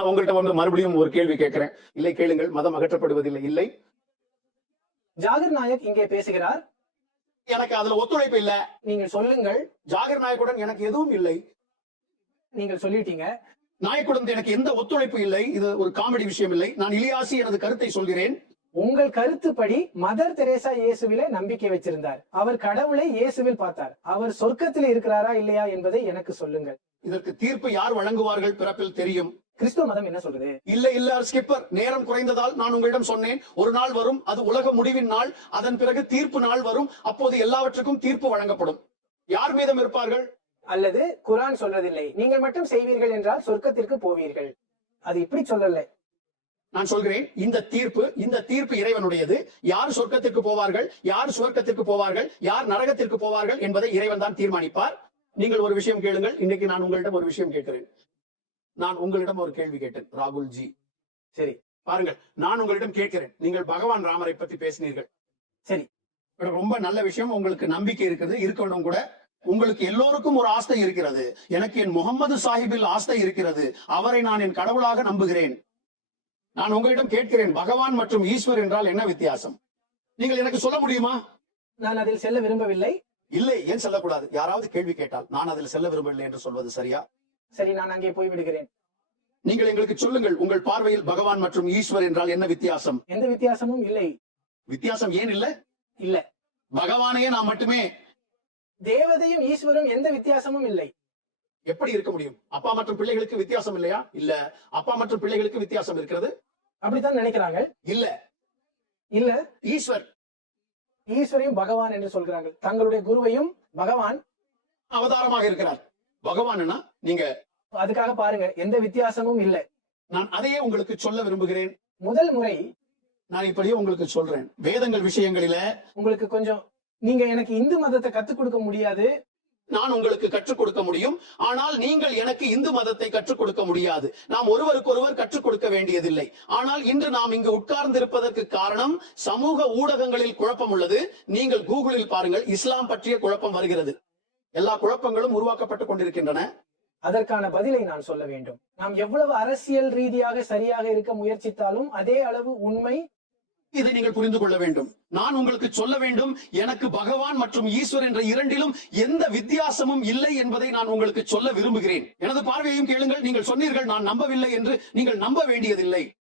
நான் உங்கள்கிட்ட வந்து மறுபடியும் ஒரு கேள்வி கேட்கிறேன். இல்லை கேளுங்கள். மதம் அகற்றப்படுவதில்லை. இல்லை. ஜாகிர் நாயக் இங்கே பேசுகிறார். எனக்கு அதுல ஒத்துழைப்பு இல்ல. நீங்கள் சொல்லுங்கள். ஜாகிர் நாயக்குடன் எனக்கு எதுவும் இல்லை. நீங்கள் சொல்லிட்டீங்க. நாயக்குடன் எனக்கு எந்த ஒத்துழைப்பு இல்லை. இது ஒரு காமெடி விஷயம் இல்லை. நான் இலியாசி எனது கருத்தை சொல்கிறேன். உங்கள் கருத்துப்படி மதர் தெரேசா இயேசுவிலே நம்பிக்கை வச்சிருந்தார். அவர் கடவுளை இயேசுவில் பார்த்தார். அவர் சொர்க்கத்தில் இருக்கிறாரா இல்லையா என்பதை எனக்கு சொல்லுங்கள். இதற்கு தீர்ப்பு யார் வழங்குவார்கள் பிறப்பில் தெரியும். கிறிஸ்துவ மதம் என்ன சொல்றது? இல்ல ஸ்கிப்பர், நேரம் குறைந்ததால் நான் உங்களிடம் சொன்னேன். ஒரு நாள் வரும், அது உலக முடிவின் நாள். அதன் பிறகு தீர்ப்பு நாள் வரும். அப்போது எல்லாவற்றுக்கும் தீர்ப்பு வழங்கப்படும். யார் மீதம் இருப்பார்கள்? அல்லது குரான் சொல்றதில்லை, நீங்கள் மட்டும் செய்வீர்கள் என்றால் சொர்க்கத்திற்கு போவீர்கள். அது இப்படி சொல்லல. நான் சொல்கிறேன், இந்த தீர்ப்பு இறைவனுடையது. யார் சொர்க்கத்திற்கு போவார்கள், யார் சுவர்க்கத்திற்கு போவார்கள், யார் நரகத்திற்கு போவார்கள் என்பதை இறைவன் தான் தீர்மானிப்பார். நீங்கள் ஒரு விஷயம் கேளுங்கள். இன்னைக்கு நான் உங்களிடம் ஒரு விஷயம் கேட்கிறேன். நான் உங்களிடம் ஒரு கேள்வி கேட்டேன், ராகுல் ஜி. சரி, பாருங்கள், நான் உங்களிடம் கேட்கிறேன். நீங்கள் பகவான் ராமரை பத்தி பேசினீர்கள். சரி, ரொம்ப நல்ல விஷயம். உங்களுக்கு நம்பிக்கை இருக்குது, இருக்கணும் கூட. உங்களுக்கு எல்லோருக்கும் ஒரு ஆஸ்தை இருக்கிறது. எனக்கு என் முகமது சாஹிபில் ஆஸ்தை இருக்கிறது. அவரை நான் என் கடவுளாக நம்புகிறேன். நான் உங்களிடம் கேட்கிறேன், பகவான் மற்றும் ஈஸ்வர் என்றால் என்ன வித்தியாசம்? நீங்கள் எனக்கு சொல்ல முடியுமா? நான் அதில் செல்ல விரும்பவில்லை. இல்லை, ஏன் செல்லக்கூடாது? யாராவது கேள்வி கேட்டால் நான் அதில் செல்ல விரும்பவில்லை என்று சொல்வது சரியா? சரி, நான் அங்கே போய் விடுகிறேன். நீங்கள் எங்களுக்கு சொல்லுங்கள், உங்கள் பார்வையில் பகவான் மற்றும் ஈஸ்வர் என்றால் என்ன வித்தியாசம்? எந்த வித்தியாசமும் இல்லை. வித்தியாசம் ஏன் இல்ல? இல்ல, பகவானையே நான் மட்டுமே. தேவதையும் ஈஸ்வரும் எந்த வித்தியாசமும் இல்லை. எப்படி இருக்க முடியும்? அப்பா மற்றும் பிள்ளைகளுக்கு வித்தியாசம் இல்லையா? இல்ல, அப்பா மற்றும் பிள்ளைகளுக்கு வித்தியாசம் இருக்கிறது. அப்படித்தான் நினைக்கிறாங்க. இல்ல இல்ல, ஈஸ்வரையும் பகவான் என்று சொல்கிறார்கள். தங்களுடைய குருவையும் பகவான் அவதாரமாக இருக்கிறார். பகவான்னா நீங்க அதுக்காக பாருங்க, எந்த வித்தியாசமும் இல்லை. நான் அதையே உங்களுக்கு சொல்ல விரும்புகிறேன். முதல் முறை நான் இப்படியே உங்களுக்கு சொல்றேன், வேதங்கள் விஷயங்களில உங்களுக்கு கொஞ்சம், நீங்க எனக்கு இந்து மதத்தை கத்துக் கொடுக்க முடியாது. நான் உங்களுக்கு கற்றுக் கொடுக்க முடியும். ஆனால் நீங்கள் எனக்கு இந்து மதத்தை கற்றுக் கொடுக்க முடியாது. நாம் ஒருவருக்கொருவர் கற்றுக் கொடுக்க வேண்டியதில்லை. ஆனால் இன்று நாம் இங்கு உட்கார்ந்திருப்பதற்கு காரணம் சமூக ஊடகங்களில் குழப்பம் உள்ளது. நீங்கள் கூகுளில் பாருங்கள், இஸ்லாம் பற்றிய குழப்பம் வருகிறது. எல்லா குழப்பங்களும் உருவாக்கப்பட்டுக் கொண்டிருக்கின்றன. அதற்கான பதிலை நான் சொல்ல வேண்டும். நாம் எவ்வளவு அரசியல் ரீதியாக சரியாக இருக்க முயற்சித்தாலும் அதே அளவு உண்மை. இதை நீங்கள் புரிந்து கொள்ள வேண்டும். நான் உங்களுக்கு சொல்ல வேண்டும், எனக்கு பகவான் மற்றும் ஈஸ்வர் என்ற இரண்டிலும் எந்த வித்தியாசமும் இல்லை என்பதை நான் உங்களுக்கு சொல்ல விரும்புகிறேன். எனது பார்வையையும் கேளுங்கள். நீங்கள் சொன்னீர்கள் நான் நம்பவில்லை என்று. நீங்கள் நம்ப வேண்டியதில்லை.